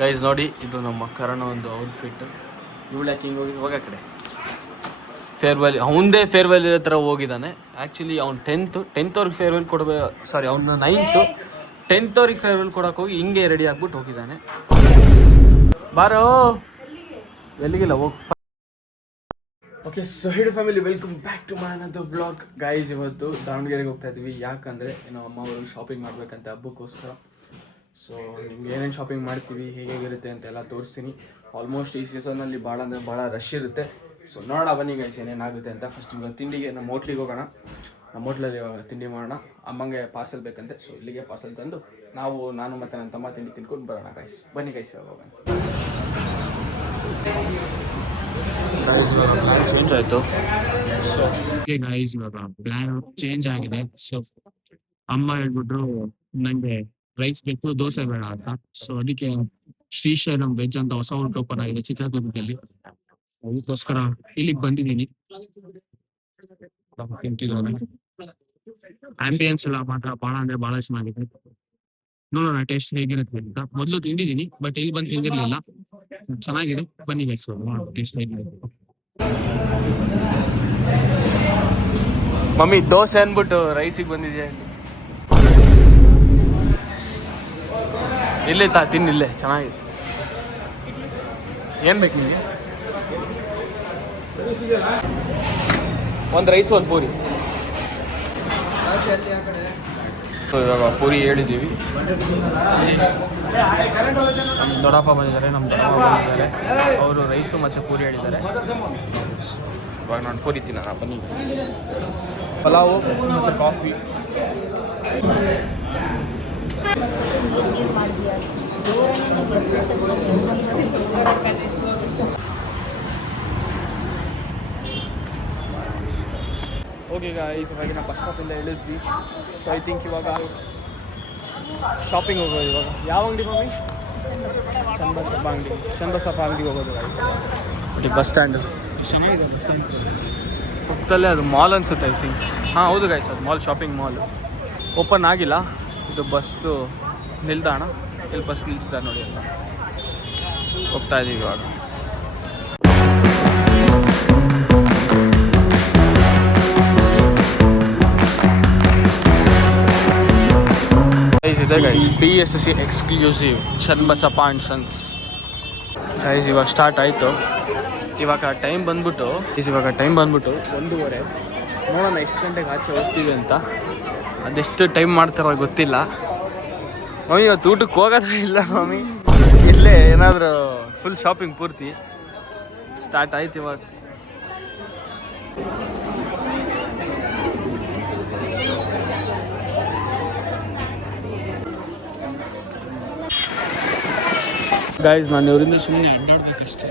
Guys ನೋಡಿ, ಇದು ನಮ್ಮ ಕರಣ ಒಂದು ಔಟ್ಫಿಟ್. ಇವಳು ಯಾಕೆ ಹಿಂಗೆ ಹೋಗಿ ಆ ಕಡೆ ಫೇರ್ವೆಲ್, ಅವನದೇ ಫೇರ್ವೆಲ್ ಇರೋ ಥರ ಹೋಗಿದ್ದಾನೆ. ಆ್ಯಕ್ಚುಲಿ ಅವ್ನು ಟೆಂತ್ವ್ರಿಗೆ ಫೇರ್ವೆಲ್ ಕೊಡಬೇಕು, ಸಾರಿ ಅವ್ನು 9th ಅವ್ರಿಗೆ ಫೇರ್ವೆಲ್ ಕೊಡೋಕೆ ಹೋಗಿ ಹಿಂಗೆ ರೆಡಿ ಆಗ್ಬಿಟ್ಟು ಹೋಗಿದ್ದಾನೆ. ಬಾರೋ ಎಲ್ಲಿಗಿಲ್ಲ ಹೋಗಿ. ಓಕೆ, ಸೊ ಹಿಡು family, welcome back to my another vlog. Guys, ಇವತ್ತು ದಾವಣಗೆರೆಗೆ ಹೋಗ್ತಾ ಇದ್ವಿ. ಯಾಕಂದರೆ ನಮ್ಮ ಅಮ್ಮ ಅವರು ಶಾಪಿಂಗ್ ಮಾಡಬೇಕಂತ ಹಬ್ಬಕ್ಕೋಸ್ಕರ. ಸೊ ನಿಮ್ಗೆ ಏನೇನು ಶಾಪಿಂಗ್ ಮಾಡ್ತೀವಿ, ಹೇಗಿರುತ್ತೆ ಅಂತೆಲ್ಲ ತೋರಿಸ್ತೀನಿ. ಆಲ್ಮೋಸ್ಟ್ ಈ ಸೀಸನಲ್ಲಿ ಭಾಳ ಅಂದರೆ ಭಾಳ ರಶ್ ಇರುತ್ತೆ. ಸೊ ನೋಡೋಣ ಬನ್ನಿ ಗೈಸ್ ಏನೇನಾಗುತ್ತೆ ಅಂತ. ಫಸ್ಟ್ ಇವಾಗ ತಿಂಡಿಗೆ ನಮ್ಮ ಹೋಟ್ಲಿಗೆ ಹೋಗೋಣ. ನಮ್ಮ ಹೋಟ್ಲಲ್ಲಿ ಇವಾಗ ತಿಂಡಿ ಮಾಡೋಣ. ಅಮ್ಮಂಗೆ ಪಾರ್ಸೆಲ್ ಬೇಕಂತೆ, ಸೊ ಇಲ್ಲಿಗೆ ಪಾರ್ಸೆಲ್ ತಂದು ನಾನು ಮತ್ತು ನನ್ನ ತಮ್ಮ ತಿಂಡಿ ತಿನ್ಕೊಂಡು ಬರೋಣ ಗೈಸ್. ಬನ್ನಿ ಗೈಸ್ ಇವಾಗ ಹೋಗೋಣ. ಗೈಸ್ ಇವಾಗ ಪ್ಲ್ಯಾನ್ ಚೇಂಜ್ ಆಯಿತು. ಸೊ ಗೈಸ್ ಇವಾಗ ಪ್ಲ್ಯಾನ್ ಚೇಂಜ್ ಆಗಿದೆ. ಸೊ ಅಮ್ಮ ಹೇಳ್ಬಿಟ್ರು ನನಗೆ ರೈಸ್ ಬೇಕು, ದೋಸೆ ಬೇಡ ಅಂತ. ಸೊ ಅದಕ್ಕೆ ಶ್ರೀಶೈಲಂ ವೆಜ್ ಅಂತ ಹೊಸ ಹೋಟೆಲ್ ಓಪನ್ ಆಗಿದೆ ಚಿತ್ರದುರ್ಗದಲ್ಲಿ. ಅದಕ್ಕೋಸ್ಕರ ಇಲ್ಲಿಗೆ ಬಂದಿದ್ದೀನಿ. ಆಂಬಿಯನ್ಸ್ ಎಲ್ಲ ಮಾತ್ರ ಭಾಳ ಅಂದ್ರೆ ಭಾಳ ಚೆನ್ನಾಗಿದೆ. ನೋಡೋಣ ಟೇಸ್ಟ್ ಹೇಗಿರುತ್ತೆ ಅಂತ. ಮೊದಲು ತಿಂದಿದ್ದೀನಿ, ಬಟ್ ಇಲ್ಲಿ ಬಂದು ತಿಂದಿರಲಿಲ್ಲ. ಚೆನ್ನಾಗಿದೆ, ಬನ್ನಿ ಗೈಸ್ ಟೇಸ್ಟ್ ಹೇಗಿರುತ್ತೆ. ಮಮ್ಮಿ ದೋಸೆ ಅಂದ್ಬಿಟ್ಟು ರೈಸಿಗೆ ಬಂದಿದೆ. ಇಲ್ಲೇ ತಿನ್ನಿಲ್ಲೇ ಚೆನ್ನಾಗಿದೆ. ಏನು ಬೇಕು ನಿಮಗೆ? ಒಂದು ರೈಸು ಒಂದು ಪೂರಿ. ಇವಾಗ ಪೂರಿ ಹೇಳಿದ್ದೀವಿ. ನಮ್ಮ ದೊಡ್ಡಪ್ಪ ಬಂದಿದ್ದಾರೆ, ಅವರು ರೈಸು ಮತ್ತು ಪೂರಿ ಹೇಳಿದ್ದಾರೆ. ಇವಾಗ ನಾನು ಪೂರಿ ತಿನ್ನೋಣ ಬನ್ನಿ. ಪಲಾವು ಮತ್ತು ಕಾಫಿ. ಓಕೆ ಗೈಸ್, ಇವಾಗ ನಾವು ಬಸ್ ಸ್ಟಾಪಿಂದ ಇಳಿದ್ವಿ. ಸೊ ಐ ಥಿಂಕ್ ಇವಾಗ ಶಾಪಿಂಗ್ ಹೋಗೋದು. ಇವಾಗ ಯಾವ ಅಂಗಡಿ ಮಮ್ಮಿ? ಚನ್ನಬಸಪ್ಪ ಅಂಗಡಿಗೆ ಹೋಗೋದು ಗೈಸ್. ನೋಡಿ ಬಸ್ ಸ್ಟ್ಯಾಂಡು ಚೆನ್ನಾಗಿದೆ. ಬಸ್ ಸ್ಟ್ಯಾಂಡ್ ಪಕ್ಕದಲ್ಲೇ ಅದು ಮಾಲ್ ಅನಿಸುತ್ತೆ ಐ ಥಿಂಕ್. ಹಾಂ ಹೌದು ಗೈಸ್, ಅದು ಮಾಲ್, ಶಾಪಿಂಗ್ ಮಾಲು ಓಪನ್ ಆಗಿಲ್ಲ. ಇದು ಬಸ್ದು ನಿಲ್ದಾಣ. ಇಲ್ಲಿ ಬಸ್ ನಿಲ್ಲಿಸಿದ ನೋಡಿ ಅಂತ ಹೋಗ್ತಾ ಇದ್ದೀವಿ ಇವಾಗ. ಇದೆ guys, BSC exclusive Channabasappa and sons guys. ಇವಾಗ ಸ್ಟಾರ್ಟ್ ಆಯಿತು. ಇವಾಗ ಟೈಮ್ ಬಂದ್ಬಿಟ್ಟು 1:30. ನೋಡೋಣ ಎಷ್ಟು ಗಂಟೆಗೆ ಆಚೆ ಹೋಗ್ತೀವಿ ಅಂತ. ಅದೆಷ್ಟು ಟೈಮ್ ಮಾಡ್ತಾರೋ ಗೊತ್ತಿಲ್ಲ. ಮಮ್ಮಿ ಇವತ್ತು ಊಟಕ್ಕೆ ಹೋಗೋದೇ ಇಲ್ಲ ಮಮ್ಮಿ, ಇಲ್ಲೇ ಏನಾದರೂ ಫುಲ್ ಶಾಪಿಂಗ್ ಪೂರ್ತಿ ಸ್ಟಾರ್ಟ್ ಆಯ್ತು ಇವಾಗ. ಗೈಸ್, ನಾನು ಇವರಿಂದ ಸುಮ್ಮನೆ ಅಡ್ಡಾಡ್ಬೇಕಷ್ಟೇ.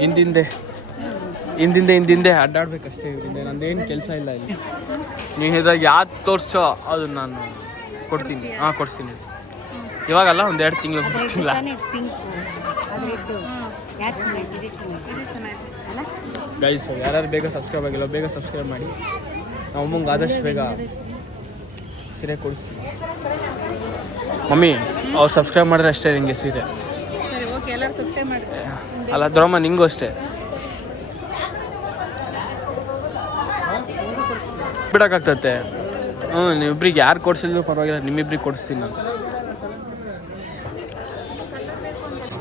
ಹಿಂದಿಂದೆ ಅಡ್ಡಾಡ್ಬೇಕಷ್ಟೇ ಇವರಿಂದ. ನಂದೇನು ಕೆಲಸ ಇಲ್ಲ ಇಲ್ಲಿ. ನೀವು ಇದಾಗ ಯಾವ್ದು ತೋರಿಸೋ ಅದು ನಾನು ಕೊಡ್ತೀನಿ. ಕೊಡ್ತೀನಿ. ಇವಾಗಲ್ಲ, ಒಂದು 2 ತಿಂಗಳು ಕೊಡ್ತಿಲ್ಲ. ಗೈಸ್, ಯಾರ್ಯಾರು ಬೇಗ ಸಬ್ಸ್ಕ್ರೈಬ್ ಆಗಿಲ್ಲ ಬೇಗ ಸಬ್ಸ್ಕ್ರೈಬ್ ಮಾಡಿ. ನಾವು ಅಮ್ಮಂಗೆ ಆದಷ್ಟು ಬೇಗ ಸೀರೆ ಕೊಡಿಸ್ತೀವಿ. ಮಮ್ಮಿ ಅವ್ರು ಸಬ್ಸ್ಕ್ರೈಬ್ ಮಾಡಿದ್ರೆ ಅಷ್ಟೇ ನಿಮಗೆ ಸೀರೆ. ಅಲ್ಲ ದೊಡ್ಡಮ್ಮ, ನಿಂಗೂ ಅಷ್ಟೇ ಬಿಡೋಕ್ಕಾಗ್ತತೆ. ನೀವಿಬ್ರಿಗೆ ಯಾರು ಕೊಡಿಸಿದ್ರು ಪರವಾಗಿಲ್ಲ, ನಿಮ್ಮಿಬ್ರಿಗೆ ಕೊಡಿಸ್ತೀನಿ ನಾನು.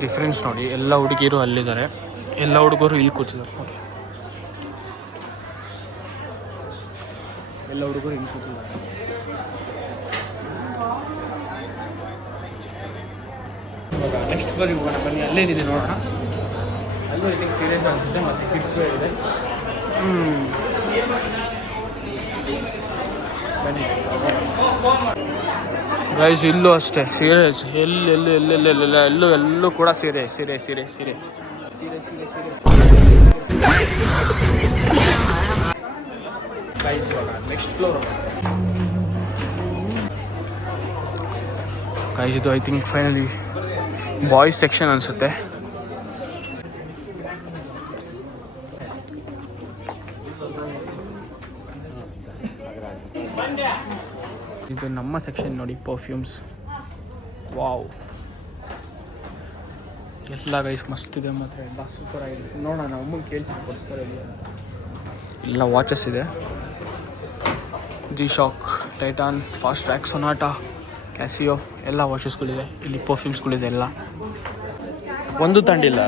ಡಿಫ್ರೆನ್ಸ್ ನೋಡಿ, ಎಲ್ಲ ಹುಡುಗಿರು ಅಲ್ಲಿದ್ದಾರೆ, ಎಲ್ಲ ಹುಡುಗರು ಇಲ್ಲಿ ಕೂತಿದ್ದಾರೆ ನೋಡಿ. ಎಲ್ಲ ಹುಡುಗರು ಇಲ್ಲಿ ಕೂತಿದ್ದಾರೆ. ಇವಾಗ ನೆಕ್ಸ್ಟ್ ಫ್ಲೋರಿಗೆ ಹೋಗೋಣ ಬನ್ನಿ. ಅಲ್ಲೇ ಇದೆ ನೋಡೋಣ. ಅಲ್ಲೂ ಇದಕ್ಕೆ ಸೀರಿಯಸ್ ಅನಿಸುತ್ತೆ, ಮತ್ತು ಕಿಡ್ಸ್ ವೇರ್ ಇದೆ. ಬನ್ನಿ ಗೈಸ್, ಇಲ್ಲೂ ಅಷ್ಟೇ ಸೀರಿಯಸ್. ಎಲ್ಲೂ ಕೂಡ ಸೀರೆ. ಗೈಸ್, ಇವಾಗ ನೆಕ್ಸ್ಟ್ ಫ್ಲೋರ್ ಗೈಸ್. ಇದು I think finally boys section ಅನಿಸುತ್ತೆ. ಇದು ನಮ್ಮ ಸೆಕ್ಷನ್ ನೋಡಿ, ಪರ್ಫ್ಯೂಮ್ಸ್. ವಾವ್, ಎಲ್ಲ ಗೈಸ್ ಮಸ್ತಿದೆ ಮಾತ್ರ, ಎಲ್ಲ ಸೂಪರ್ ಆಗಿದೆ. ನೋಡೋಣ ನಾವು ಅಮ್ಮಂಗೆ ಕೇಳ್ತೀನಿ ಕೊಡಿಸ್ತಾರೆ ಇಲ್ಲಿ ಅಂತ. ಎಲ್ಲ ವಾಚಸ್ ಇದೆ, G shock, Titan, fast track, Sonata, casino ಎಲ್ಲ ವಾಚಸ್ಗಳಿದೆ. ಇಲ್ಲಿ ಪರ್ಫ್ಯೂಮ್ಸ್ಗಳಿದೆ ಎಲ್ಲ. ಒಂದು ತಂಡಿಲ್ಲ,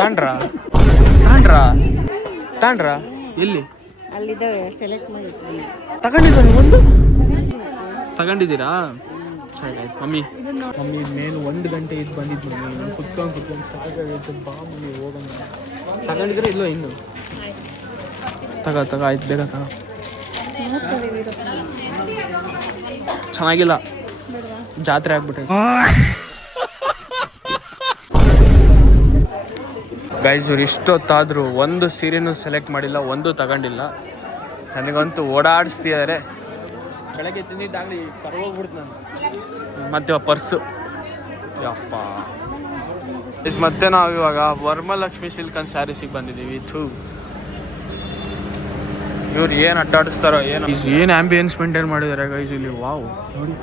ತಾಂಡ್ರಾ ಎಲ್ಲಿ ತಗೊಂಡಿದ್ದಾನೆ? ಒಂದು ತಗೊಂಡಿದ್ದೀರಾ? ಸರಿ ಆಯ್ತು ಮಮ್ಮಿ ಮೇಲೆ 1 ಗಂಟೆ ಇದು ಬಂದಿದ್ದು ಮಮ್ಮಿ. ಕುತ್ಕೊಂಡು ಸಾಕಾಗೈತೆ, ಬಾ ಮಮ್ಮಿ ಹೋಗೋಣ. ತಗೊಂಡಿದ್ರೆ ಇಲ್ಲೋ ಇನ್ನು ತಗ ಆಯ್ತು, ಬೇಗ ತಗ. ಚೆನ್ನಾಗಿಲ್ಲ, ಜಾತ್ರೆ ಆಗ್ಬಿಟ್ಟೆ. ಗೈಸ್ ಇವ್ರು ಇಷ್ಟೊತ್ತಾದರೂ ಒಂದು ಸೀರೆನೂ ಸೆಲೆಕ್ಟ್ ಮಾಡಿಲ್ಲ, ಒಂದು ತಗೊಂಡಿಲ್ಲ. ನನಗಂತೂ ಓಡಾಡಿಸ್ತಿದ್ದಾರೆ. ಬೆಳಗ್ಗೆ ತಿಂದಿದ್ದಾಗಲಿ ಕರ್ಗೋಗ್ಬಿಡ್ತು ನಾನು. ಮತ್ತೆ ಪರ್ಸು ಯಪ್ಪ. ಮತ್ತೆ ನಾವು ಇವಾಗ ವರಮಹಾಲಕ್ಷ್ಮಿ ಸಿಲ್ಕ್ ಅಂಡ್ ಸ್ಯಾರೀಸಿಗೆ ಬಂದಿದ್ದೀವಿ. ಇವ್ರು ಏನು ಅಡ್ಡಾಡಿಸ್ತಾರೋ ಏನು ಆಂಬಿಯನ್ಸ್ ಮೇಂಟೈನ್ ಮಾಡಿದ್ದಾರೆ ಗೈಸ್ ಇಲ್ಲಿ. ವಾವ್ ನೋಡಿ,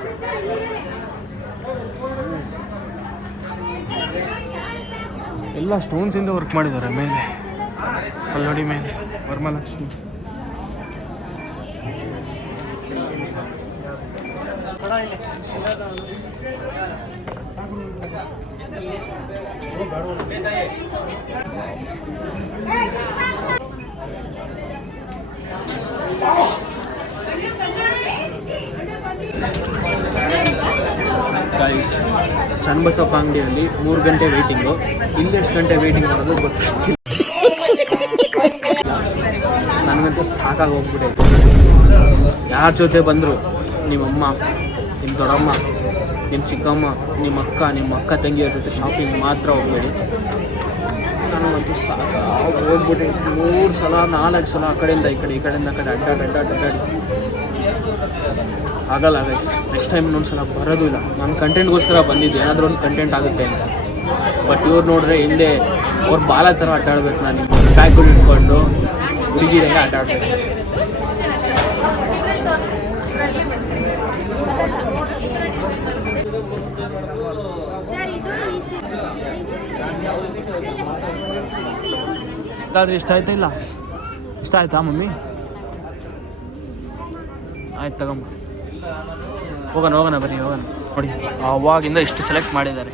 ಎಲ್ಲ ಸ್ಟೋನ್ಸಿಂದ ವರ್ಕ್ ಮಾಡಿದ್ದಾರೆ ಮೇಲೆ. ಅಲ್ಲಿ ನೋಡಿ ಮೇಲೆ ವರಮಹಾಲಕ್ಷ್ಮಿ. ಗೈಸ್ ಚನ್ನಬಸಪ್ಪ ಅಂಗಡಿಯಲ್ಲಿ 3 ಗಂಟೆ ವೇಟಿಂಗು. ಇಲ್ಲಿ ಎಷ್ಟು ಗಂಟೆ ವೇಟಿಂಗ್ ಮಾಡೋದು ಗೊತ್ತಾಗ್ತಿಲ್ಲ. ನನಗಂತೂ ಸಾಕಾಗಿ ಹೋಗ್ಬಿಟ್ಟೈತೆ. ಯಾರ ಜೊತೆ ಬಂದರು, ನಿಮ್ಮಮ್ಮ, ನಿಮ್ಮ ದೊಡ್ಡಮ್ಮ, ನಿಮ್ಮ ಚಿಕ್ಕಮ್ಮ, ನಿಮ್ಮ ಅಕ್ಕ ತಂಗಿಯರ ಜೊತೆ ಶಾಪಿಂಗ್ ಮಾತ್ರ ಹೋಗಬೇಡಿ. ನನಗಂತೂ ಸಾಕಾಗಿ ಹೋಗ್ಬಿಟ್ಟೈತೆ. 3 ಸಲ 4 ಸಲ ಆ ಕಡೆಯಿಂದ ಈ ಕಡೆಯಿಂದ ಆ ಕಡೆ ಅಡ್ಡಾಡಿ ಆಗಲ್ಲ ಗೈಸ್. ನೆಕ್ಸ್ಟ್ ಟೈಮ್ ಇನ್ನೊಂದ್ಸಲ ಬರೋದು ಇಲ್ಲ. ನಾನು ಕಂಟೆಂಟ್ಗೋಸ್ಕರ ಬಂದಿದ್ದೆ, ಏನಾದರೂ ಒಂದು ಕಂಟೆಂಟ್ ಆಗುತ್ತೆ ಅಂತ. ಬಟ್ ಇವ್ರು ನೋಡಿದ್ರೆ ಹಿಂದೆ ಅವ್ರು ಬಾಲ ಥರ ಆಟಾಡ್ಬೇಕು. ನಾನು ಬ್ಯಾಗ್ಗಳು ಇಟ್ಕೊಂಡು ಹುಡುಗಿರೆಲ್ಲ ಆಟಾಡ್ಬೇಕು. ಅದಾದ್ರೆ ಇಷ್ಟ ಆಯ್ತಾ? ಇಲ್ಲ ಇಷ್ಟ ಆಯ್ತಾ ಮಮ್ಮಿ? ಆಯ್ತು ತಗೊಂಬ, ಹೋಗೋಣ ಬನ್ನಿ ಹೋಗೋಣ. ನೋಡಿ ಅವಾಗಿಂದ ಇಷ್ಟು ಸೆಲೆಕ್ಟ್ ಮಾಡಿದ್ದಾರೆ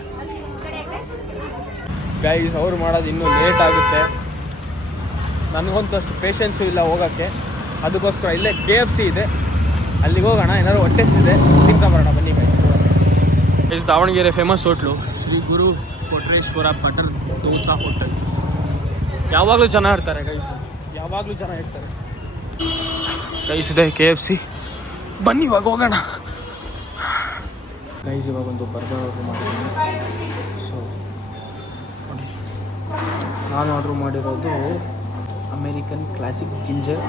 ಗೈಸ್. ಅವ್ರು ಮಾಡೋದು ಇನ್ನೂ ಲೇಟ್ ಆಗುತ್ತೆ. ನನಗಂತೂ ಅಷ್ಟು ಪೇಷನ್ಸು ಇಲ್ಲ ಹೋಗೋಕ್ಕೆ. ಅದಕ್ಕೋಸ್ಕರ ಇಲ್ಲೇ KFC ಇದೆ, ಅಲ್ಲಿಗೆ ಹೋಗೋಣ. ಏನಾದ್ರು ಹೊಟ್ಟೆಸಿದೆ ತಿನ್ಕೊಂಬರೋಣ ಬನ್ನಿ guys. Davangere famous hotel Shri Guru Kotreshwara butter dosa hotel. ಯಾವಾಗಲೂ ಜನ ಇರ್ತಾರೆ ಗೈಸ್, ಯಾವಾಗಲೂ ಜನ ಇರ್ತಾರೆ ಗೈಸ್. ಇದೆ KFC, ಬನ್ನಿ ಇವಾಗ ಹೋಗೋಣ ಗೈಸ್. ಇವಾಗ ಒಂದು ಬರ್ಗರ್ ಆರ್ಡ್ರ್ ಮಾಡಿದ್ದೀನಿ. ಸೊ ನಾನು ಆರ್ಡ್ರ್ ಮಾಡಿರೋದು ಅಮೇರಿಕನ್ ಕ್ಲಾಸಿಕ್ ಜಿಂಜರ್.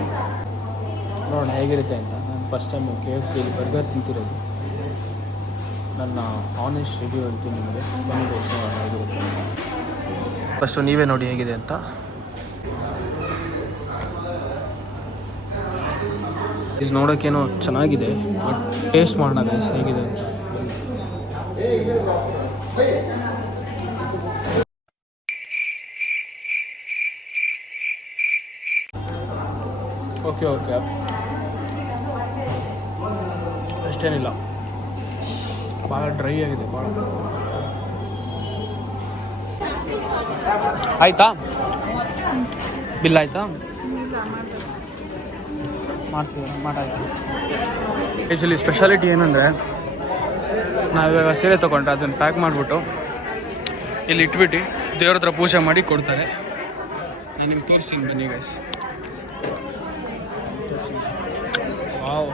ನೋಡೋಣ ಹೇಗಿರುತ್ತೆ ಅಂತ. ನಾನು ಫಸ್ಟ್ ಟೈಮ್ KFCಯಲ್ಲಿ ಬರ್ಗರ್ ತಿಂತಿರೋದು. ನನ್ನ ಆನೆಸ್ಟ್ ರಿವ್ಯೂ ಹೇಳ್ತೀನಿ ನಿಮಗೆ, ಬನ್ನಿ ದೋಸೆ ಹೇಗಿರುತ್ತೆ. ಫಸ್ಟು ನೀವೇ ನೋಡಿ ಹೇಗಿದೆ ಅಂತ. ಇದು ನೋಡೋಕ್ಕೇನೋ ಚೆನ್ನಾಗಿದೆ, ಬಟ್ ಟೇಸ್ಟ್ ಮಾಡೋಣ ಗೈಸ್ ಹೇಗಿದೆ ಅಂತ. ಓಕೆ ಅಷ್ಟೇನಿಲ್ಲ, ಭಾಳ ಡ್ರೈ ಆಗಿದೆ ಭಾಳ. ಆಯಿತಾ? ಬಿಲ್ ಆಯಿತಾ? ಮಾಡಾಯ್ತು. ಆ್ಯಕ್ಚುಲಿ ಸ್ಪೆಷಾಲಿಟಿ ಏನಂದರೆ, ನಾವಿವಾಗ ಸೀರೆ ತೊಗೊಂಡ್ರೆ ಅದನ್ನು ಪ್ಯಾಕ್ ಮಾಡಿಬಿಟ್ಟು ಇಲ್ಲಿ ಇಟ್ಬಿಟ್ಟು ದೇವ್ರ ಹತ್ರ ಪೂಜೆ ಮಾಡಿ ಕೊಡ್ತಾರೆ. ನಾನು ನಿಮ್ಗೆ ತೋರಿಸ್ತೀನಿ ಬನ್ನಿ ಗೈಸ್. ವಾವ್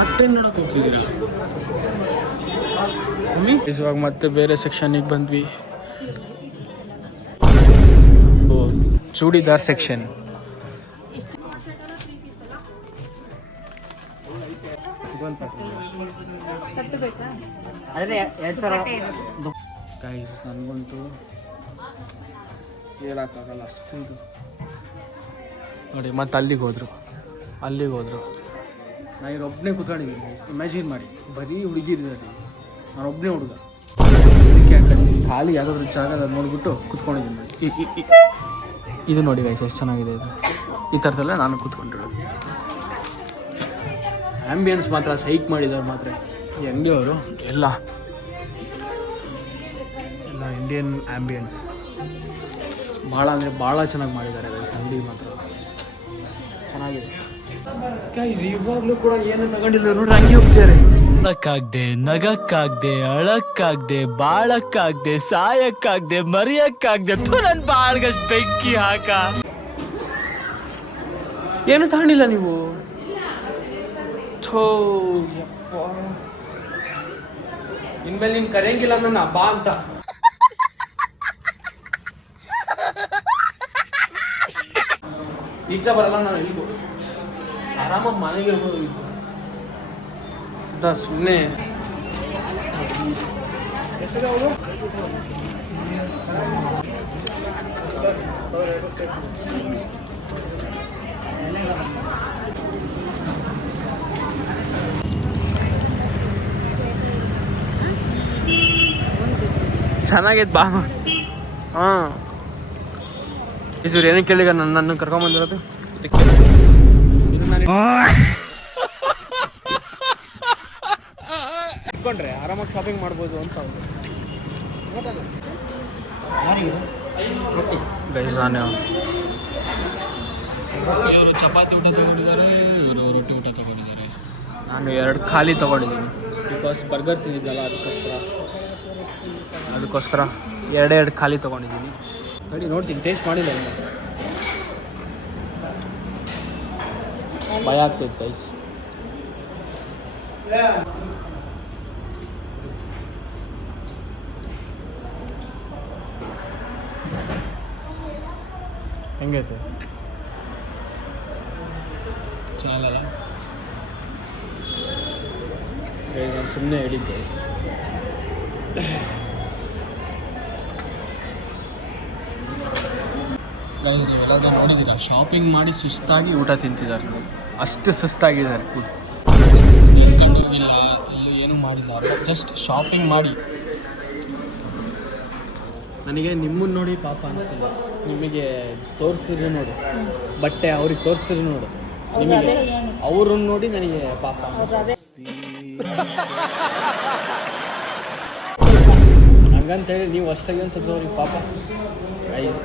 ಮತ್ತೆ ನೋಡಕ್ಕೆ ಹೋಗ್ತಿದ್ದೀರಾ ಮಮ್ಮಿ? ಇವಾಗ ಮತ್ತೆ ಬೇರೆ ಸೆಕ್ಷನಿಗೆ ಬಂದ್ವಿ. ಚೂಡಿದಾರ್ ಸೆಕ್ಷನ್. ಗೈಸ್ ನನಗಂತೂ ಹೇಳೋಕ್ಕಾಗಲ್ಲ ಅಷ್ಟು ಇದು. ನೋಡಿ ಮತ್ತೆ ಅಲ್ಲಿಗೆ ಹೋದ್ರು. ನಾನು ಇರೊಬ್ಬನೇ ಕೂತ್ಕೊಂಡಿದ್ದೀನಿ. ಇಮ್ಯಾಜಿನ್ ಮಾಡಿ, ಬರೀ ಹುಡುಗಿರಿದ್ದಾರೆ, ನಾನು ಒಬ್ಬನೇ ಹುಡುಗ. ಅದಕ್ಕೆ ಆ ಕಡೆ ಖಾಲಿ ಯಾವುದಾದ್ರೂ ಜಾಗ ನೋಡಿಬಿಟ್ಟು ಕೂತ್ಕೊಂಡಿದ್ದೀನಿ ನೋಡಿ. ಇದು ನೋಡಿ ಗೈಸ್ ಎಷ್ಟು ಚೆನ್ನಾಗಿದೆ ಇದು. ಈ ಥರದಲ್ಲ ನಾನು ಕೂತ್ಕೊಂಡಿರೋದು. ಆ್ಯಂಬಿಯನ್ಸ್ ಮಾತ್ರ ಸೈಕ್ ಮಾಡಿದವ್ರು ಮಾತ್ರ ಈ ಅಂಗಡಿಯವರು ಎಲ್ಲ ಇಂಡಿಯನ್ ಆ್ಯಂಬಿಯನ್ಸ್ ಭಾಳ ಅಂದರೆ ಭಾಳ ಚೆನ್ನಾಗಿ ಮಾಡಿದ್ದಾರೆ ಗೈಸ್. ಅಂಗಡಿ ಮಾತ್ರ ಚೆನ್ನಾಗಿದೆ ಗೈಸ್. ಇವಾಗಲೂ ಕೂಡ ಏನು ತಗೊಂಡಿಲ್ಲ ನೋಡ್ರಿ, ಹಂಗೆ ಹೋಗ್ತಾರೆ. ಅಳಕ್ಕಾಗ್ದೆ, ನಗಕ್ಕಾಗ್ದೆ, ಅಳಕ್ಕಾಗ್ದೆ, ಬಾಳಕ್ಕಾಗ್ದೆ, ಸಾಯಕ್ಕಾಗ್ದೆ, ಮರಿಯಕ್ಕಾಗ್ದೆ, ನನ್ ಬಾಳ್ಗಷ್ಟು ಬೆಂಕಿ ಹಾಕ. ಏನು ತಗೊಂಡಿಲ್ಲ ನೀವು? ಇನ್ಮೇಲೆ ನೀನು ಕರೆಯಂಗಿಲ್ಲ ನನ್ನ ಬಾ ಅಂತ. ನಿಜ ಬರಲ್ಲ, ನಾನು ಎಲ್ಲಿಗೂ ಆರಾಮಾಗಿ ಮನೆಗಿರ್ಬೋದು. ಸುಮ್ಮನೆ ಚೆನ್ನಾಗೈತೆ ಬಾ. ಹಾಂ ಈಸೂರು ಏನಕ್ಕೆ ಕೇಳಿಗ ನನ್ನ ಕರ್ಕೊಂಬಂದಿರೋದು ಇದು ನಾನು ಇಟ್ಕೊಂಡ್ರೆ ಆರಾಮಾಗಿ ಶಾಪಿಂಗ್ ಮಾಡ್ಬೋದು ಅಂತ. ಗೈಸ್ ನಾನು ಇವರು ಚಪಾತಿ ಊಟ ತಗೊಂಡಿದ್ದಾರೆ, ಇವರು ರೊಟ್ಟಿ ಊಟ ತಗೊಂಡಿದ್ದಾರೆ. ನಾನು 2 ಖಾಲಿ ತೊಗೊಂಡಿದ್ದೀನಿ ಬಿಕಾಸ್ ಬರ್ಗರ್ ತಿಂದಿದ್ದಲ್ಲ, ಅದಕ್ಕೋಸ್ಕರ 2 ಖಾಲಿ ತೊಗೊಂಡಿದ್ದೀನಿ. ನೋಡಿ ನೋಡ್ತೀನಿ, ಟೇಸ್ಟ್ ಮಾಡಿಲ್ಲ ಇನ್ನು. ಭಯ ಆಗ್ತೈತೆ ಗೈಸ್. ಹೆಂಗೈತೆ? ಚೆನ್ನಾಗಲ್ಲ. ನಾನು ಸುಮ್ಮನೆ ಹೇಳಿದ್ದೆ. ಗೈಸ್ ನೀವೆಲ್ಲರೂ ನೋಡಿದ್ದೀರಾ, ಶಾಪಿಂಗ್ ಮಾಡಿ ಸುಸ್ತಾಗಿ ಊಟ ತಿಂತಿದ್ದಾರೆ. ಅಷ್ಟು ಸುಸ್ತಾಗಿದ್ದಾರೆ ಫುಡ್. ಕಂಡು ಇಲ್ಲ, ಏನೂ ಮಾಡಿಲ್ಲ, ಜಸ್ಟ್ ಶಾಪಿಂಗ್ ಮಾಡಿ. ನನಗೆ ನಿಮ್ಮನ್ನು ನೋಡಿ ಪಾಪ ಅನಿಸ್ತಿಲ್ಲ. ನಿಮಗೆ ತೋರಿಸಿದ್ರು ನೋಡು ಬಟ್ಟೆ, ಅವ್ರಿಗೆ ತೋರಿಸಿದ್ರು ನೋಡು, ನಿಮಗೆ ಅವ್ರನ್ನ ನೋಡಿ ನನಗೆ ಪಾಪ ಹಂಗಂತೇಳಿ ನೀವು ಅಷ್ಟಾಗಿ ಅನ್ಸುತ್ತೆ ಅವ್ರಿಗೆ ಪಾಪ.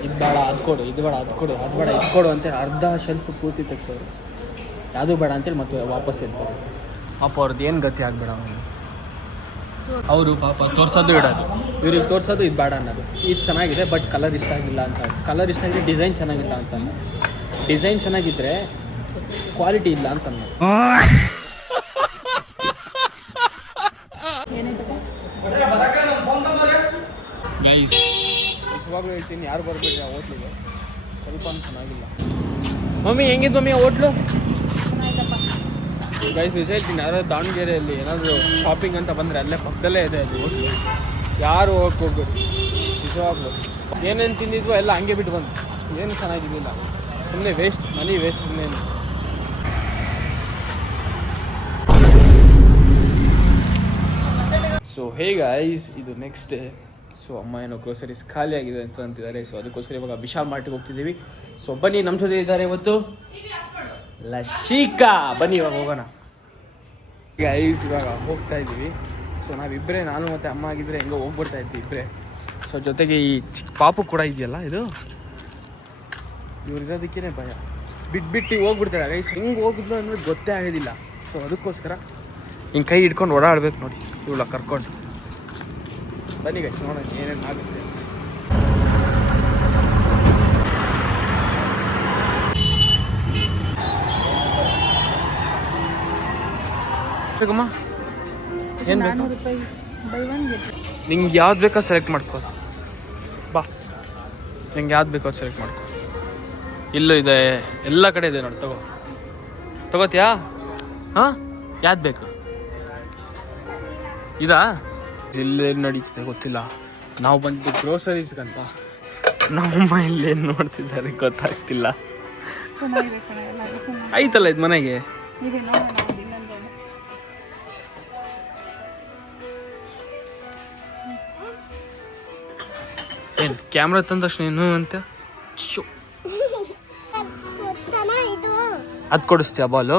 ಇದು ಬೇಡ ಅದು ಕೊಡು, ಇದು ಬೇಡ ಅದು ಕೊಡು, ಅದು ಬೇಡ ಇದು ಕೊಡು ಅಂತೇಳಿ ಅರ್ಧ ಶೆಲ್ಫ್ ಪೂರ್ತಿ ತೆಗ್ಸೋರು. ಯಾವುದೂ ಬೇಡ ಅಂತೇಳಿ ಮತ್ತೆ ವಾಪಸ್ ಇರ್ತಾರೆ. ಪಾಪ ಅವ್ರದ್ದು ಏನು ಗತಿ ಆಗಬೇಡ. ಅವರು ಪಾಪ ತೋರಿಸೋದು ಇಡೋದು, ಇವ್ರಿಗೆ ತೋರಿಸೋದು ಇದು ಬೇಡ ಅನ್ನೋದು. ಇದು ಚೆನ್ನಾಗಿದೆ ಬಟ್ ಕಲರ್ ಇಷ್ಟ ಆಗಿಲ್ಲ ಅಂತ. ಕಲರ್ ಇಷ್ಟ ಆಗಿದೆ, ಡಿಸೈನ್ ಚೆನ್ನಾಗಿಲ್ಲ ಅಂತ. ಡಿಸೈನ್ ಚೆನ್ನಾಗಿದ್ದರೆ ಕ್ವಾಲಿಟಿ ಇಲ್ಲ ಅಂತ ಅನ್ನೋದು. ಗೈಸ್ ನಿಜವಾಗ್ಲೂ ಹೇಳ್ತೀನಿ, ಯಾರು ಬರ್ಬೇಡಿ ಆ ಹೋಟ್ಲಿಗೆ, ಸ್ವಲ್ಪ ಚೆನ್ನಾಗಿಲ್ಲ. ಮಮ್ಮಿ ಹೆಂಗಿದ್ದು ಮಮ್ಮಿ ಆ ಹೋಟ್ಲು? ಗೈಸ್ ವಿಷಯ ಹೇಳ್ತೀನಿ, ಯಾರಾದ್ರು ದಾವಣಗೆರೆಯಲ್ಲಿ ಏನಾದರೂ ಶಾಪಿಂಗ್ ಅಂತ ಬಂದರೆ ಅಲ್ಲೇ ಪಕ್ಕದಲ್ಲೇ ಇದೆ ಅದು ಹೋಟ್ಲು. ಯಾರು ಹೋಗಕ್ಕೆ ಹೋಗ್ಬೇಡಿ ನಿಜವಾಗ್ಲೂ. ಏನೇನು ತಿಂದಿದ್ವೋ ಎಲ್ಲ ಹಂಗೆ ಬಿಟ್ಟು ಬಂದು, ಏನು ಚೆನ್ನಾಗಿದ್ದಿಲ್ಲ. ಸುಮ್ಮನೆ ವೇಸ್ಟ್, ಮನಿ ವೇಸ್ಟ್ ಸುಮ್ಮನೆ. ಸೊ ಹೇಗೆ ಐಸ್ ಇದು ನೆಕ್ಸ್ಟ್ ಡೇ. ಸೊ ಅಮ್ಮ ಏನೋ ಗ್ರೋಸರೀಸ್ ಖಾಲಿ ಆಗಿದೆ ಅಂತ ಅಂತಿದ್ದಾರೆ. ಸೊ ಅದಕ್ಕೋಸ್ಕರ ಇವಾಗ ವಿಶಾಲ್ ಮಾರ್ಟಿಗೆ ಹೋಗ್ತಿದ್ದೀವಿ. ಸೊ ಬನ್ನಿ, ನಮ್ಮ ಜೊತೆ ಇದ್ದಾರೆ ಇವತ್ತು ಲಶಿಕಾ. ಬನ್ನಿ ಇವಾಗ ಹೋಗೋಣ. ಈಗ ಐಸ್ ಇವಾಗ ಹೋಗ್ತಾ ಇದ್ದೀವಿ. ಸೊ ನಾವಿಬ್ಬರೇ, ನಾನು ಮತ್ತು ಅಮ್ಮ ಆಗಿದ್ದರೆ ಹೆಂಗೋ ಹೋಗ್ಬಿಡ್ತಾ ಇದ್ವಿ ಇಬ್ಬರೇ. ಸೊ ಜೊತೆಗೆ ಈ ಚಿಕ್ಕ ಪಾಪು ಕೂಡ ಇದೆಯಲ್ಲ, ಇದು ಇವ್ರಿರೋದಕ್ಕೇ ಭಯ. ಬಿಟ್ಟು ಹೋಗ್ಬಿಡ್ತಾರೆ ಗೈಸ್. ಹೆಂಗೆ ಹೋಗಿದ್ರು ಅನ್ನೋದು ಗೊತ್ತೇ ಆಗೋದಿಲ್ಲ. ಸೊ ಅದಕ್ಕೋಸ್ಕರ ಹಿಂಗೆ ಕೈ ಹಿಡ್ಕೊಂಡು ಓಡಾಡ್ಬೇಕು ನೋಡಿ ಇವಳ ಕರ್ಕೊಂಡು. ಬನ್ನಿ ಗೈಸ್ ನೋಡೋಣ ಏನೇನು ಆಗುತ್ತೆ. ಬೇಕಮ್ಮ ಏನು ಬೇಕು? ನಿಂಗೆ ಯಾವ್ದು ಬೇಕೋ ಸೆಲೆಕ್ಟ್ ಮಾಡ್ಕೋ. ಬಾ, ನಿಂಗೆ ಯಾವ್ದು ಬೇಕೋ ಅದು ಸೆಲೆಕ್ಟ್ ಮಾಡ್ಕೊ. ಇಲ್ಲೂ ಇದೆ, ಎಲ್ಲ ಕಡೆ ಇದೆ ನೋಡಿ. ತಗೋತೀಯಾ? ಹಾಂ, ಯಾವ್ದು ಬೇಕು? ಇದಾ? ಇಲ್ಲೇನು ನಡೀತಿದೆ ಗೊತ್ತಿಲ್ಲ. ನಾವು ಬಂದಿದ್ದು ಗ್ರೋಸರೀಸ್ಗಂತ. ನಮ್ಮಮ್ಮ ಇಲ್ಲೇನು ನೋಡ್ತಿದ್ದಾರೆ ಗೊತ್ತಾಗ್ತಿಲ್ಲ. ಐತಲ್ಲ ಇದು ಮನೆಗೆ. ಏನು ಕ್ಯಾಮ್ರಾ ತಂದ ತಕ್ಷಣ ಏನು ಅಂತ ಅದು ಕೊಡಿಸ್ತೀಯ ಬಾಲ್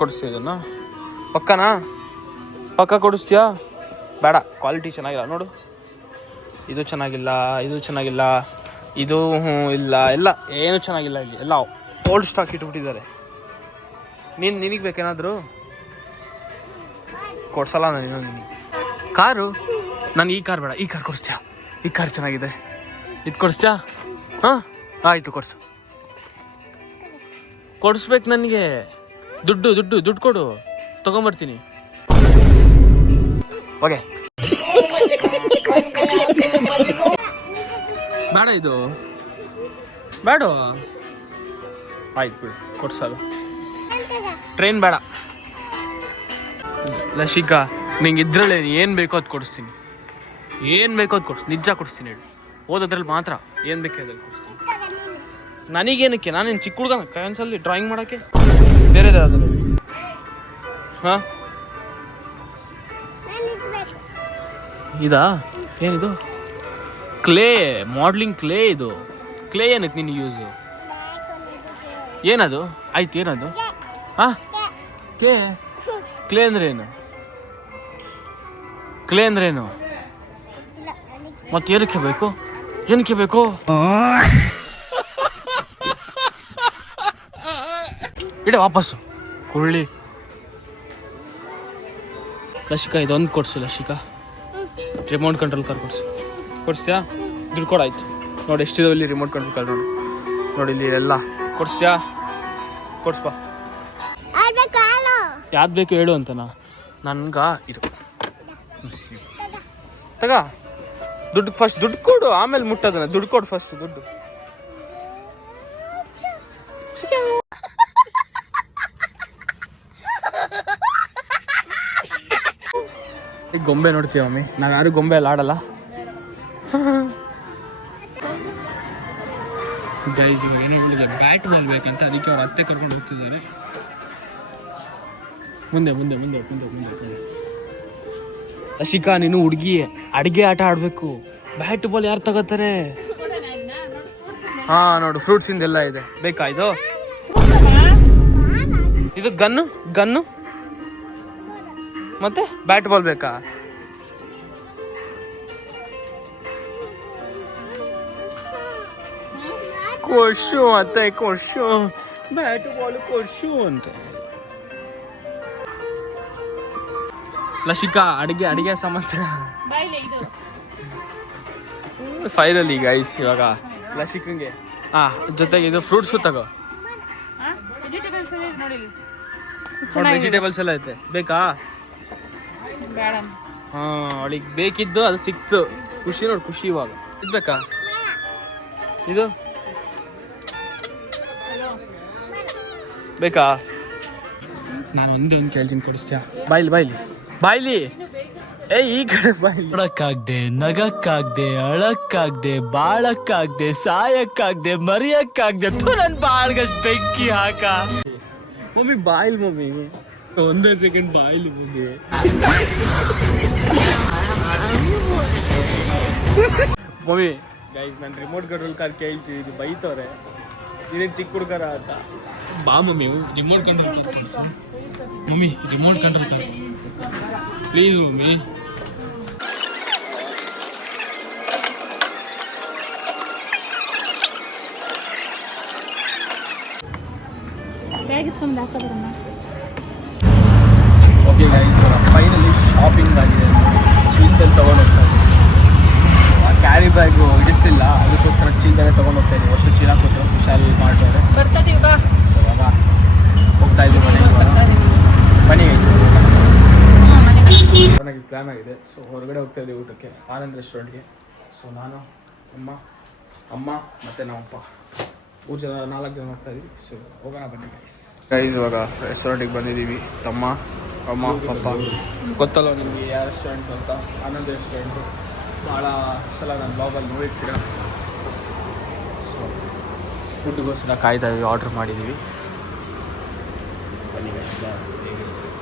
ಕೊಡಿಸ್ತೀಯ ಇದನ್ನು ಪಕ್ಕ ಕೊಡಿಸ್ತೀಯಾ ಬೇಡ, ಕ್ವಾಲಿಟಿ ಚೆನ್ನಾಗಿಲ್ಲ ನೋಡು, ಇದು ಚೆನ್ನಾಗಿಲ್ಲ, ಇದು ಇಲ್ಲ, ಎಲ್ಲ ಏನು ಚೆನ್ನಾಗಿಲ್ಲ ಇಲ್ಲಿ, ಎಲ್ಲ ಓಲ್ಡ್ ಸ್ಟಾಕ್ ಇಟ್ಬಿಟ್ಟಿದ್ದಾರೆ. ನಿನಗೆ ಬೇಕೇನಾದರೂ ಕೊಡ್ಸಲ್ಲ ನಾನು ಇನ್ನೊಂದು ಕಾರು. ನಾನು ಈ ಕಾರ್ ಬೇಡ, ಈ ಕಾರ್ ಕೊಡಿಸ್ತೀಯಾ? ಈ ಕಾರ್ ಚೆನ್ನಾಗಿದೆ, ಇದು ಕೊಡಿಸ್ತೀಯಾ? ಹಾಂ ಆಯಿತು, ಕೊಡಿಸ್ಬೇಕು ನನಗೆ. ದುಡ್ಡು ಕೊಡು, ತೊಗೊಂಬರ್ತೀನಿ. ಓಕೆ ಬೇಡ, ಇದು ಬೇಡ, ಆಯ್ತು ಬಿಡು, ಕೊಡ್ಸಲ್ಲ. ಟ್ರೈನ್ ಬೇಡ. ಲಶಿಕಾ, ನಿಂಗೆ ಇದ್ರಲ್ಲೇ ಏನು ಬೇಕೋ ಅದು ಕೊಡಿಸ್ತೀನಿ, ನಿಜ ಕೊಡಿಸ್ತೀನಿ ಹೇಳಿ. ಓದೋದ್ರಲ್ಲಿ ಮಾತ್ರ ಏನು ಬೇಕೋ ಅದ್ರಲ್ಲಿ ಕೊಡಿಸ್ತೀನಿ. ನನಗೇನಕ್ಕೆ, ನಾನೇನು ಚಿಕ್ಕ ಹುಡುಗನ ಕ್ರಯಾನ್ಸಲ್ಲಿ ಡ್ರಾಯಿಂಗ್ ಮಾಡೋಕ್ಕೆ? ಬೇರೆದೇ ಅದರಲ್ಲಿ. ಹಾಂ ಇದಾ? ಏನಿದು? Clay, modelling clay. ಇದು ಕ್ಲೇ ಏನಕ್ಕೆ ನಿನ್ನ ಯೂಸು? ಏನದು? ಆಯ್ತು, ಏನದು? ಹಾಂ ಕ್ಲೇ ಅಂದ್ರೇನು? ಮತ್ತೆ ಏನಕ್ಕೆ ಬೇಕು? ಇಡೆ ವಾಪಸ್ಸು ಕೊಳ್ಳಿ. ಲಶಿಕಾ, ಇದೊಂದು ಕೊಡ್ಸು. ಲಶಿಕಾ, ರಿಮೋಟ್ ಕಂಟ್ರೋಲ್ ಕಾರ್ ಕೊಡಿಸ್ತೀಯಾ? ದುಡ್ಡು ಕೊಡಾಯ್ತು. ನೋಡಿ ಎಷ್ಟಿದೆ ಇಲ್ಲಿ ರಿಮೋಟ್ ಕಂಟ್ರೋಲ್ ಕಾರ್. ನೋಡಿ ಇಲ್ಲಿ ಎಲ್ಲ ಕೊಡ್ಸ್ಪಾ. ಯಾವ್ದು ಬೇಕು ಹೇಳು ಅಂತನಾ? ನನ್ಗೆ ಇದು ತಗ. ದುಡ್ಡು ಕೊಡು, ಆಮೇಲೆ ಮುಟ್ಟೋದನ್ನ. ದುಡ್ಡು ಕೊಡು ಫಸ್ಟ್, ದುಡ್ಡು. ಈಗ ಗೊಂಬೆ ನೋಡ್ತೀವಿ ಮಮ್ಮಿ, ನಾವು ಯಾರು ಗೊಂಬೆ ಎಲ್ಲ ಆಡಲ್ಲ. ಗೈಸ್, ಏನೋ ಹೇಳಿದೆ ಬ್ಯಾಟ್ ಬಾಲ್ ಬೇಕಂತ, ಅದಕ್ಕೆ ಅವ್ರ ಅತ್ತೆ ಕರ್ಕೊಂಡು ಹೋಗ್ತಿದ್ದಾರೆ. ಮುಂದೆ. ಲಶಿಕಾ, ನೀನು ಹುಡುಗಿ, ಅಡಿಗೆ ಆಟ ಆಡಬೇಕು. ಬ್ಯಾಟ್ ಬಾಲ್ ಯಾರು ತಗೋತಾರೆ? ಹಾಂ ನೋಡು, ಫ್ರೂಟ್ಸ್ ಇಂದೆಲ್ಲ ಇದೆ. ಬೇಕಾ ಇದು? ಗನ್ನು ಮತ್ತೆ ಬ್ಯಾಟ್ ಬಾಲ್ ಬೇಕಾ? ಕೊಡ್ಸು ಅತ್ತೆ, ಬ್ಯಾಟ್ ಬಾಲ್ ಕೊಡ್ಸು ಅಂತ. ಲಶಿಕಾ, ಅಡಿಗೆ ಸಮಾಚಾರ ಫೈನಲಿ ಗೈಸ್. ಇವಾಗ ಲಶಿಕಂಗೆ ಜೊತೆಗೆ ಇದು ಫ್ರೂಟ್ಸು ತಗೋ. ವೆಜಿಟೇಬಲ್ಸ್ ಎಲ್ಲ ಐತೆ, ಬೇಕಾ? ಅವಳಿಗೆ ಬೇಕಿದ್ದು ಅದು ಸಿಕ್ತು. ಖುಷಿ ನೋಡಿ, ಖುಷಿ. ಇವಾಗ ಇದು ಬೇಕಾ? ಇದು ಬೇಕಾ? ನಾನು ಒಂದೇ ಕೇಳ್ತೀನಿ, ಕೊಡಿಸ್ತೀಯಾ? ಬಾಯ್ಲಿ ಈ ಕಡೆ ಬಾಯ್ಲಿ. ನೋಡಕ್ಕಾಗ್ದೆ, ನಗಕ್ಕಾಗ್ದೆ, ಅಳಕ್ಕಾಗ್ದೆ, ಬಾಳಕ್ಕಾಗ್ದೆ, ಸಾಯಕ್ಕಾಗ್ದೆ, ಮರಿಯಕ್ಕಾಗ್ದೆ. ನನ್ ಬಾಳ್ಗಷ್ಟು ಬೆಂಕಿ ಹಾಕ. ಮಮ್ಮಿ ಬಾಯ್ಲಿ, ಮಮ್ಮಿ ಒಂದೇ ಸೆಕೆಂಡ್ ಬಾಯ್ಲಿ ಮಮ್ಮಿ. ಮಮ್ಮಿ ಗೈಸ್, ನಾನು ರಿಮೋಟ್ ಕಂಟ್ರೋಲ್ ಕಾರ್ ಕೇಳ್ತಿದ್ದೀನಿ, ಬೈತವ್ರೆ. ಇದೇನು ಚಿಕ್ಕ ಹುಡುಗರ ಅಂತ. ಬಾ ಮಮ್ಮಿ, ರಿಮೋಟ್ ಕಂಟ್ರೋಲ್ ಕಾರ್ ಕೊಡಿಸು. Mummy, remote control car please mummy. Okay guys, finally shopping ಆಗಿದೆ. ಚೀಲದಲ್ಲಿ ತೊಗೊಂಡು ಹೋಗ್ತಾ ಇದ್ದೀವಿ. ಕ್ಯಾರಿ ಬ್ಯಾಗು ಹಿಡಿಸ್ತಿಲ್ಲ, ಅದಕ್ಕೋಸ್ಕರ ಚೀಲದಲ್ಲೇ ತೊಗೊಂಡು ಹೋಗ್ತಾ ಇದ್ದೀವಿ. ಅಷ್ಟು ಚೀಲ ಕೊಟ್ಟರು ಖುಷಿಯಾಗಿ ಮಾಡ್ತಾರೆ. ಸೊ ಇವಾಗ ಹೋಗ್ತಾ ಇದ್ದೀವಿ ಮನೆಗೆ. ಬನ್ನಿ ಚೆನ್ನಾಗಿ ಪ್ಲ್ಯಾನ್ ಆಗಿದೆ. ಸೊ ಹೊರಗಡೆ ಹೋಗ್ತಾ ಇದ್ದೀವಿ ಊಟಕ್ಕೆ, ಆನಂದ್ ರೆಸ್ಟೋರೆಂಟ್ಗೆ. ಸೊ ನಾನು, ಅಮ್ಮ ಮತ್ತು ನಮ್ಮಪ್ಪ 4 ಜನ ಹೋಗ್ತಾ ಇದ್ದೀವಿ. ಸೊ ಹೋಗೋಣ ಬನ್ನಿ ಗೈಸ್. ಇವಾಗ ರೆಸ್ಟೋರೆಂಟಿಗೆ ಬಂದಿದ್ದೀವಿ. ಅಮ್ಮ, ಪಪ್ಪ. ಗೊತ್ತಲ್ಲ ನಿಮಗೆ ಯಾವ ರೆಸ್ಟೋರೆಂಟ್ ಅಂತ? ಆನಂದ್ ರೆಸ್ಟೋರೆಂಟು. ಭಾಳ ಸಲ ನಾನು ಬ್ಲಾಗಲ್ಲಿ ನೋಡಿರ್ತೀರ. ಸೊ ಫುಡ್ಗೋಸ್ಕರ ಕಾಯ್ತಾ ಇದ್ದೀವಿ, ಆರ್ಡ್ರ್ ಮಾಡಿದ್ದೀವಿ.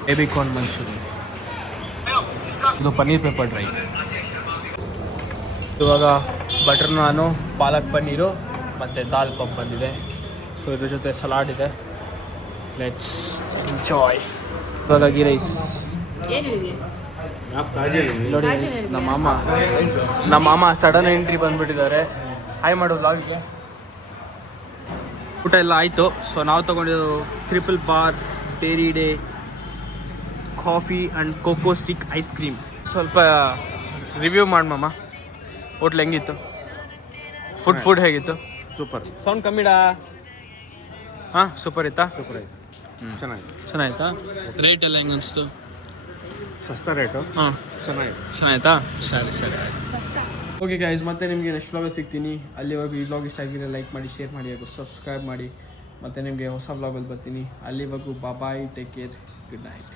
ಬೇಬಿ ಕಾರ್ನ್ ಮಂಚೂರಿ, ಇದು ಪನ್ನೀರ್ ಪೆಪ್ಪರ್ ಡ್ರೈ. ಇವಾಗ ಬಟರ್ ನಾನು, ಪಾಲಕ್ ಪನ್ನೀರು ಮತ್ತು ದಾಲ್ ಪಪ್ ಬಂದಿದೆ. ಸೊ ಇದ್ರ ಜೊತೆ ಸಲಾಡ್ ಇದೆ. Let's enjoy. ಇವಾಗ ಗೀ ರೈಸ್ ನೋಡಿ. ನಮ್ಮ ಮಾಮ ಸಡನ್ ಎಂಟ್ರಿ ಬಂದುಬಿಟ್ಟಿದ್ದಾರೆ. ಹಾಯ್ ಮಾಡೋ ವ್ಲಾಗಿಗೆ. ಊಟ ಎಲ್ಲ ಆಯಿತು. ಸೊ ನಾವು ತೊಗೊಂಡಿದ್ದು triple bar dairy day coffee and cocoa stick ice cream. ಸ್ವಲ್ಪ ರಿವ್ಯೂ ಮಾಡಿ ಮಾಮ, ಹೋಟ್ಲ್ ಹೆಂಗಿತ್ತು? ಫುಡ್ ಹೇಗಿತ್ತು? ಸೂಪರ್. ಸೌಂಡ್ ಕಮ್ಮಿಡಾ. ಹಾಂ ಸೂಪರ್ ಇತ್ತಾ? ಸೂಪರ್ ಆಯ್ತು. ಚೆನ್ನಾಯ್ತಾ? ರೇಟ್ ಎಲ್ಲ ಹೆಂಗೆ ಅನಿಸ್ತು? ಸಸ್ತಾ ರೇಟು. ಹಾಂ ಚೆನ್ನಾಗಿತ್ತು. ಸರಿ ಓಕೆ ಗೈಸ್, ಮತ್ತೆ ನಿಮಗೆ ನೆಕ್ಸ್ಟ್ ವ್ಲಾಗ್ ಸಿಗ್ತೀನಿ. ಅಲ್ಲಿವರೆಗೂ ಈ ವ್ಲಾಗ್ ಇಷ್ಟ ಆಗಿದ್ರೆ ಲೈಕ್ ಮಾಡಿ, ಶೇರ್ ಮಾಡಿ ಹಾಗೂ ಸಬ್ಸ್ಕ್ರೈಬ್ ಮಾಡಿ. ಮತ್ತು ನಿಮಗೆ ಹೊಸ ವ್ಲಾಗಲ್ಲಿ ಬರ್ತೀನಿ. ಅಲ್ಲಿವರೆಗೂ ಬಾಯ್, ಟೇಕ್ ಕೇರ್, ಗುಡ್ ನೈಟ್.